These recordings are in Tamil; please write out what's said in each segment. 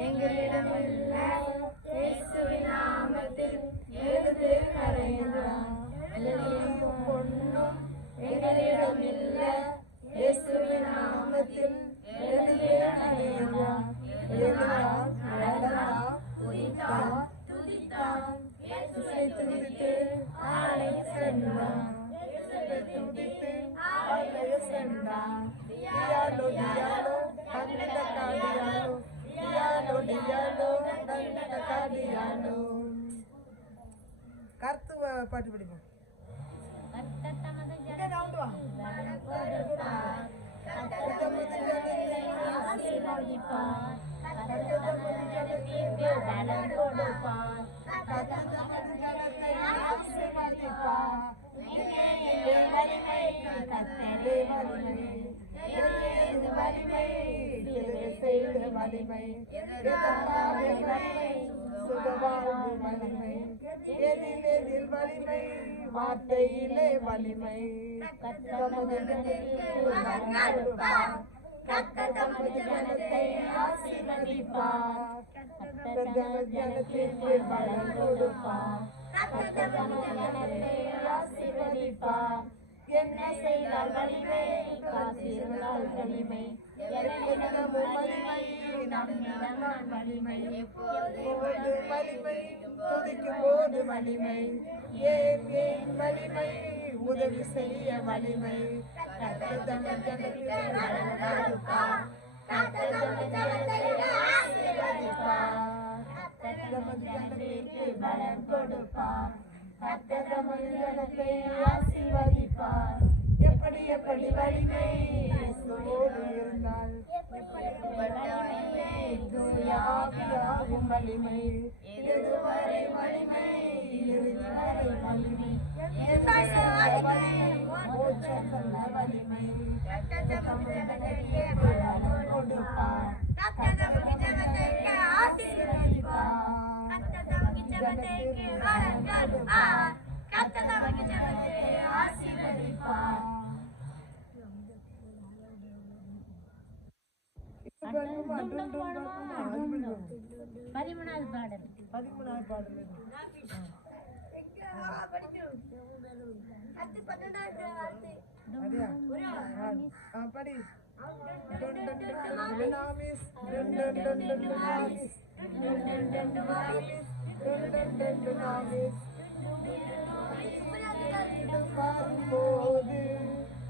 எங்களிடமில்ல இயேசுவின் நாமத்தில் எழுந்து கரையேறாம். வெள்ளியும் பொன்னும் எங்களிடமில்ல இயேசுவின் நாமத்தில் எழுந்து கரையேறாம். எழுந்தாம் நடந்தாம் துதித்தான் இயேசுவை துதித்து ஆலை சென்றான். துதித்து ஆலை சென்றான். டியாலோ டியாலோ கண்டதக்கா டியாலோ டியாலோ டியாலோ கண்டதக்கா டியாலோ. கருத்து பாட்டு படிப்போம். வார்த்தையிலே வலிமை ஜனத்தை ஆசீர்வதிப்பார். ஜனத்திற்கு பலம் கொடுப்பார். ஜனத்தை ஆசீர்வதிப்பார். என்ன செய்தால் வலிமை காத்திருந்தால் வலிமை எல்லோரிடமும் வலிமை நம்மிடம் வலிமை எப்போது வலிமை துதிக்கும் போது வலிமை ஏன் வலிமை உதவி செய்ய வலிமை ஜனத்திற்கு ஆசீர்வதிப்பார். ஜனத்திற்கு பலம் கொடுப்பார். ஜனத்தை ஆசீர்வதிப்பார். எப்படி எப்படி வலிமை இருந்தால் ஆவியாகும் வலிமை இதுவரை வலிமை இறுதி வரை வலிமை வலிமை கொடுப்பார். பதிமூணாவது பாடல் படி போது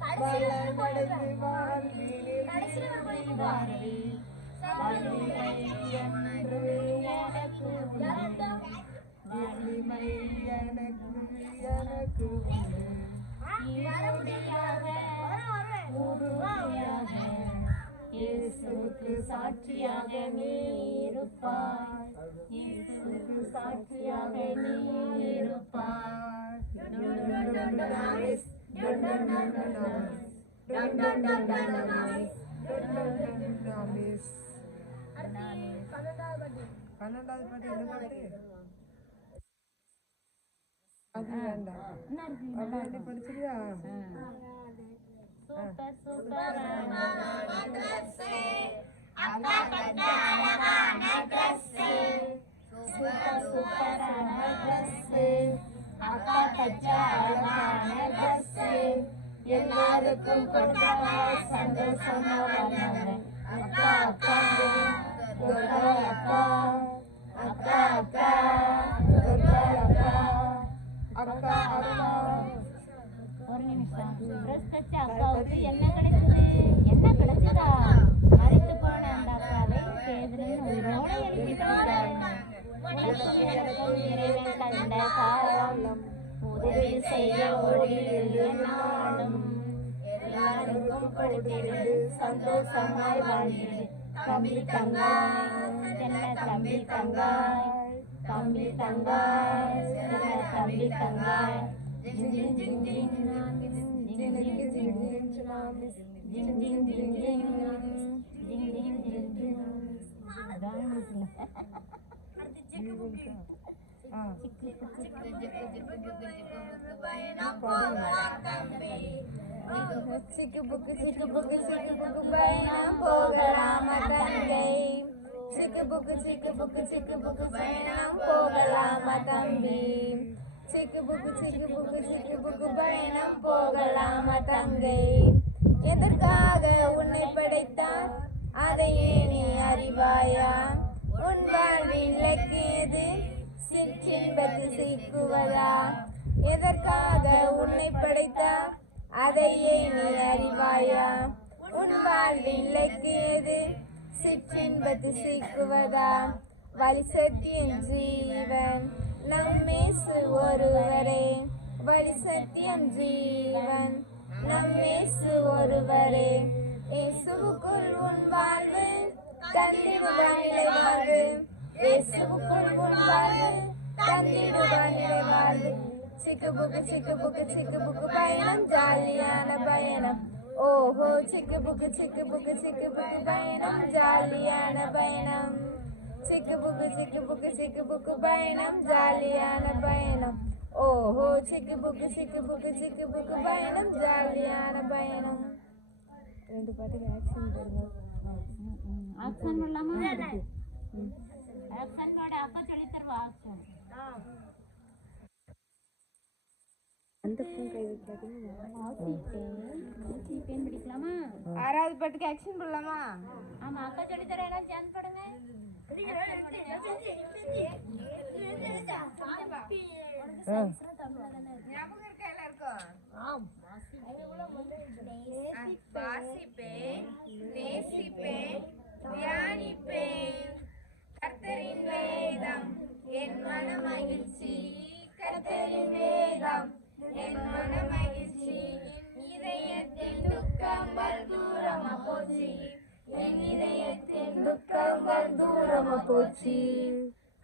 வளமடைந்து வாழ்வினில் என்று எனக்கு வலிமை எனக்கு இயேசுவுக்கு சாட்சியாக நீ இருப்பாய். இயேசுவுக்கு சாட்சியாக நீ இருப்பாய். பன்னெண்டாவது பாட்டு என்ன பாட்டு? அது வேண்டாம் படிச்சியா? எல்லாருக்கும் சந்தோஷமா அக்கா அக்கா அக்கா அக்கா அக்கா அக்கா அக்கா. ஒரு நிமிஷம். அக்காவுக்கு என்ன கிடைச்சது? என்ன கிடைச்சதா? மறைத்து போன அந்த அக்காவை பேதுருவின் உயிரோட எழுப்பிட்டார். இறைவன் கண்ட காலம் உதவி செய்ய ஓடினாலும் எல்லாருக்கும் கொடுத்திரு சந்தோஷமாய் வாழ்ந்திரு. தம்பி தங்காய் என்ன தம்பி தங்காய் தம்பி தங்காய் என்ன தம்பி தங்காய் சிக்கு புக்கு பயணம் போகலாம தங்கை சிக்கு புக்கு பயணம் போகலாமா தம்பி சிக்கு புக்கு பயணம் போகலாமா தங்கை எதற்காக உன்னை படைத்தார் அதையே நீ அறிவாயா உன் வாழ்வின் இலக்கியது சிற்றின்பத்தில் சிக்குவதா எதற்காக உன்னை படைத்தார் அதையே நீ அறிவாயா உன் வாழ்வின் இலக்கியது சிற்றின்பத்தில் சிக்குவதா வழி சத்தியம் ஜீவன் நம்மேசு ஒருவரே வழி சத்தியம் ஜீவன் நம்மேசு ஒருவரே இயேசுவுக்குள் உன் வாழ்வு தந்திடுவான் நிலை வாழ்வு இயேசுவுக்குள் உன் வாழ்வு தந்திடுவான் நிலை வாழ்வு சிக்கு புக்கு பயணம் ஜாலியான பயணம் ஓஹோ சிக்கு புக்கு பயணம் ஜாலியான பயணம் சிக்கு புக்கு பயணம் ஜாலியான பயணம் ஓஹோ சிக்கு புக்கு பயணம் ஜாலியான பயணம் ரெண்டு பாட்டுக்கு ஆக்ஷன் போடுங்க ஆக்ஷன் பண்ணலாமா ஆக்ஷன் போட அக்கா சொல்லி தருவா ஆக்ஷன் அந்த ஃபோன் கை வைக்காதீங்க பேன் பிடிக்கலாமா ஆறாவது பாட்டுக்கு ஆக்ஷன் பண்ணலாமா ஆமா அக்கா சொல்லி தர எல்லாம் சேர்ந்து போடுங்க ஞாபகம் இருக்கா எல்லாருக்கும் வாசிப்பேன் நேசிப்பேன் தியானிப்பேன் கர்த்தரின் வேதம் என் மன மகிழ்ச்சி கர்த்தரின் வேதம் என் மன மகிழ்ச்சி இதயத்தின் துக்கங்கள் தூரமா போச்சு என் இதயத்தின் துக்கங்கள் தூரமா போச்சு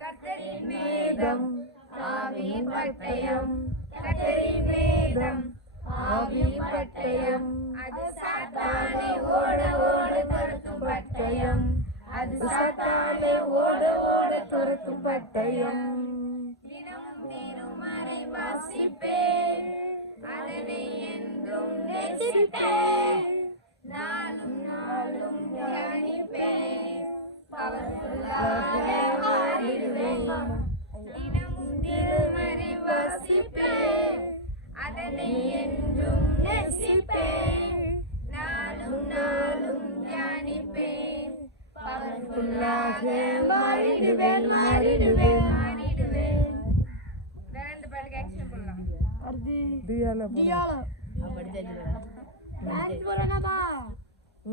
கர்த்தரின் வேதம் ஆவி பட்டயம் கர்த்தரின் வேதம் ஆவி பட்டயம் அது சாத்தானை ஓட ஓட துரத்தும் பட்டயம் அது சாத்தானை ஓட ஓட துரத்தும் பட்டயம் தினமும் திருமறை வாசிப்பேன் அதனை என்றும் நேசிப்பேன் நாளும் நாளும் தியானிப்பேன் பவர்ஃபுல்லாக மாறிடுவேன் தினமும் திருமறை வாசிப்பேன் அதனை என்றும் நேசிப்பேன் நாளும் நாளும் தியானிப்பேன் பவர்ஃபுல்லாக மாறிடுவேன் மாறிடுவேன் மாறிடுவேன் ரெண்டு பாட்டுக்கு ஆக்ஷன் பண்ணலாம் அர்தி தியால அப்படி தெரியுது டான்ஸ் போறனமா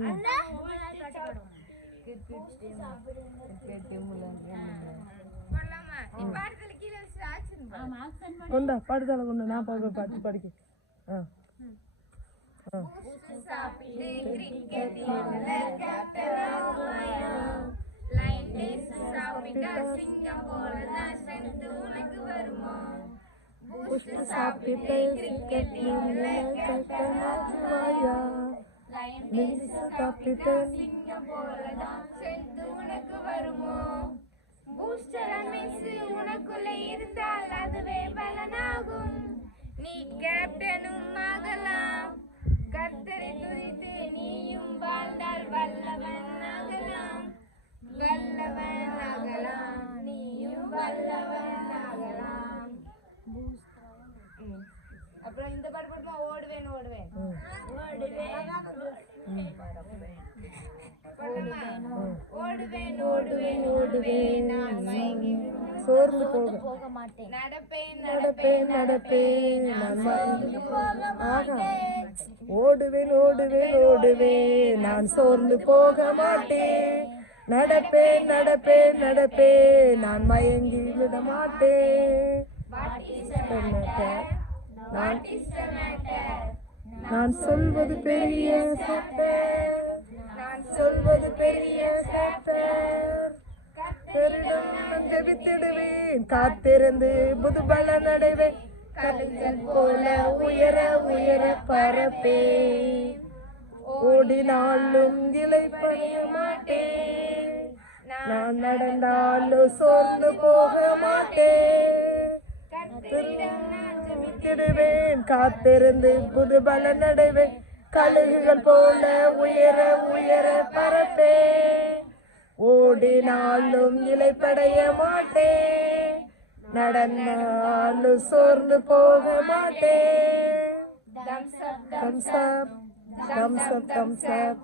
அண்ணா போலாமா நீ பாடத்துல கீழ வச்சு ஆக்ஷன் ஆமா ஆக்ஷன் பண்ணு கொண்டா பாடத்துல கொண்டு நான் பாட்டு படிக்க சாப்பிட்டு கிரிக்கெட் லைன் டேஸ் சாப்பிட்டா சிங்கம் போலனா ஸ்ட்ரென்த் உனக்கு வருமா பூஸ்ட் சாப்பிட்டு கிரிக்கெட் டீம்ல கேப்டனாகுவாயா லைன் டேஸ் சாப்பிட்டு சிங்கம் போலனா ஸ்ட்ரென்த் உனக்கு வருமா பூஸ்டர் மிஸ் உனக்குள்ள இருந்தால் அதுவே பலனாகும் நீ கேப்டனும் ஆகலாம் கர்த்தரை துதித்து நீயும் வாழ்ந்தால் வல்லவன் ஆகலாம் வல்லவன் ஆகலாம் நீயும் வல்லவன் ஆகலாம் அப்புறம் இந்த பாட்டு போடுமா ஓடுவேன் ஓடுவேன் ஓடுவேன் ஓடுவேன் ஓடுவேன் நான் மயங்கி சோர்ந்து போக மாட்டேன் நடப்பேன் நடப்பேன் நடப்பேன் நான் மயங்கி போக மாட்டேன் ஓடுவேன் ஓடுவேன் ஓடுவேன் நான் சோர்ந்து போக மாட்டேன் நடப்பேன் நடப்பேன் நடப்பேன் நான் மயங்கி விட மாட்டேன் நான் சொல்வது பெரிய சத்தம் நான் சொல்வது பெரிய சத்தம் ஜெபித்திடுவேன் காத்திருந்து புது பலன் அடைவேன் கழுகன் போல உயர உயர பரப்பேன் ஓடினாலும் இலை பணிய மாட்டேன் நான் நடந்தாலும் சோர்ந்து போக மாட்டேன் ஜெபித்திடுவேன் காத்திருந்து புது பலன் அடைவேன் கழுகுகள் போல உயர உயர பரப்பேன் ஓடினாலும் இலைப்படைய மாட்டேன், நடந்தாலும் சோர்ந்து போக மாட்டேன். Thumbs up, thumbs up, thumbs up, thumbs up,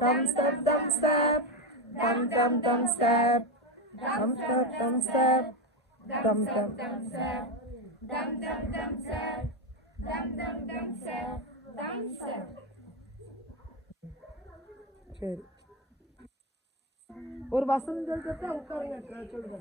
thumbs up, thumbs up, thumbs up, thumbs up, thumbs up, thumbs up, thumbs up, thumbs up, thumbs up, thumbs up, thumbs up, thumbs up, thumbs up. சரி, ஒரு வசனம் சொல்லிட்டு உட்காருங்க சொல்லுங்க.